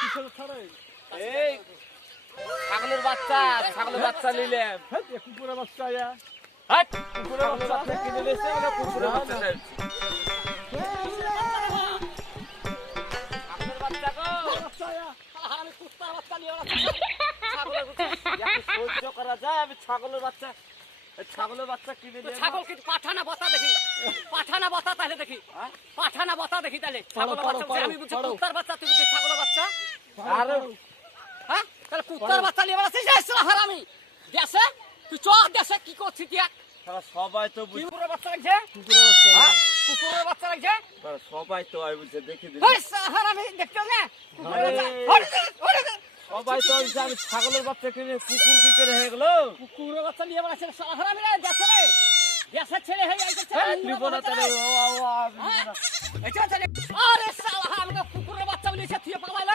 কিসের ছাড়ে এই ছাগলের বাচ্চা নিলাম। কুকুরের বাচ্চা আয়া হাট কুকুরের বাচ্চা কিনে নিয়েছে আমরা কুকুরের বাচ্চা নিয়েছি। ছাগলের বাচ্চা গো বাচ্চা আয়া আমি কুত্তার বাচ্চা নিয়ে ছাগলের সহ্য করা যায়। আমি ছাগলের বাচ্চা কিনে নিয়ে ছাগল কি পাঠানা বতা দেখি তাহলে দেখি পাঠানা বতা দেখি তাহলে ছাগলের বাচ্চা বলছি, আমি বলছি কুত্তার বাচ্চা, তুই বলছিস ছাগলের বাচ্চা। আরে হ্যাঁ তাহলে কুত্তার বাচ্চা নিয়ে বেড়াচ্ছিস হারামি দেশে, তুই চ দেশে কি করছিস দিয়া সারা সবাই তো বুঝ কুকুরের বাচ্চা লাগছে, কুকুরের বাচ্চা হ্যাঁ? কুকুরের বাচ্চা লাগছে সারা সবাই তো আই বুঝছে দেখি দিবি হারামি দেখতে না কুকুরের বাচ্চা সবাই তো বলছে আমি ছাগলের বাচ্চা কিনে কুকুর কি করে হয়ে গেল। কুকুরের বাচ্চা নিয়ে বেড়াচ্ছিস হারামি রে দেশে রে দেশের ছেলে হয়ে যাইতেছে নিব না তাহলে আরে সালা আমাকে কুকুরের বাচ্চা বলেছে তুই পালাইল